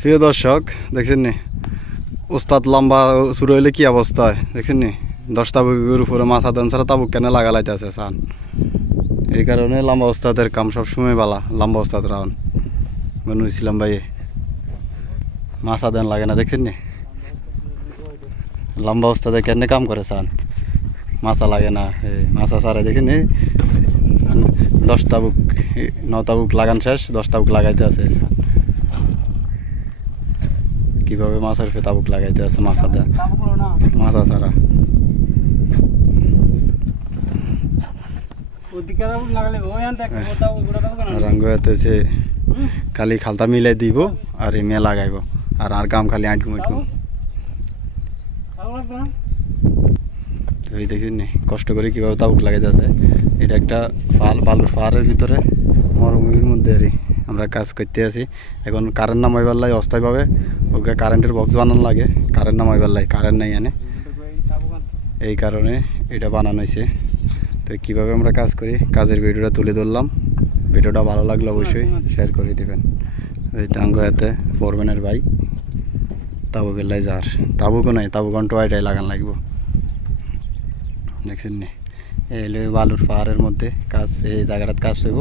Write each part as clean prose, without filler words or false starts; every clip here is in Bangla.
প্রিয় দর্শক দেখছেন নি উস্তাদ লম্বা শুরু হইলে কি অবস্থা হয় দেখছেন নি 10 তাবুকের উপরে মাথা দেন ছাড়া তাবুক কেন লাগালাইতেছে সান এই কারণে লম্বা উস্তাদের কাম সবসময় বালা লম্বা উস্তাদ রাউন বনুছিলাম ভাই মাথা দেন লাগে না দেখছেন নি লম্বা উস্তাদে কেন কাম করে সান মাথা লাগে না এই মাথা সারা দেখছেন নি 10 তাবুক 9 তাবুক লাগান শেষ 10 তাবুক লাগাইতে আছে সান কিভাবে মাছের ফে তাবুক লাগাইতে আছে মাছা ছাড়া রঙ হতেছে খালি খালতা মিলাই দিব আর এমে লাগাইব আর কাম খালি আঁটকু মাটকু এই দেখছেন নি কষ্ট করে কিভাবে তাবুক লাগাইতে আছে এটা একটা বালুর পাহাড়ের ভিতরে মরুভূমির মধ্যে আর আমরা কাজ করতে আছি এখন কারেন্ট নাম হইবার লাগে অস্থায়ীভাবে ওকে কারেন্টের বক্স বানানো লাগে কারেন্ট নাম হইবার লাগে কারেন্ট নাই এনে এই কারণে এটা বানানো হয়েছে তো কীভাবে আমরা কাজ করি কাজের ভিডিওটা তুলে ধরলাম ভিডিওটা ভালো লাগলে অবশ্যই শেয়ার করে দেবেন এই তাঙ্গ এতে ফোরম্যানের ভাই তাবুকের লাই যার তাবুকও নাই তাবুকন টোয়াইটাই লাগান লাগবো দেখছেন নি এই বালুর পাহাড়ের মধ্যে কাজ এই জায়গাটাতে কাজ হইব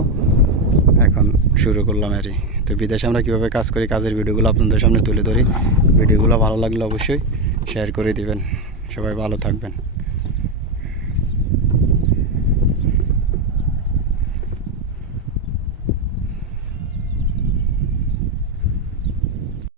এখন শুরু করলাম আর তো বিদেশে আমরা কীভাবে কাজ করি কাজের ভিডিওগুলো আপনাদের সামনে তুলে ধরি ভিডিওগুলো ভালো লাগলে অবশ্যই শেয়ার করে দিবেন সবাই ভালো থাকবেন।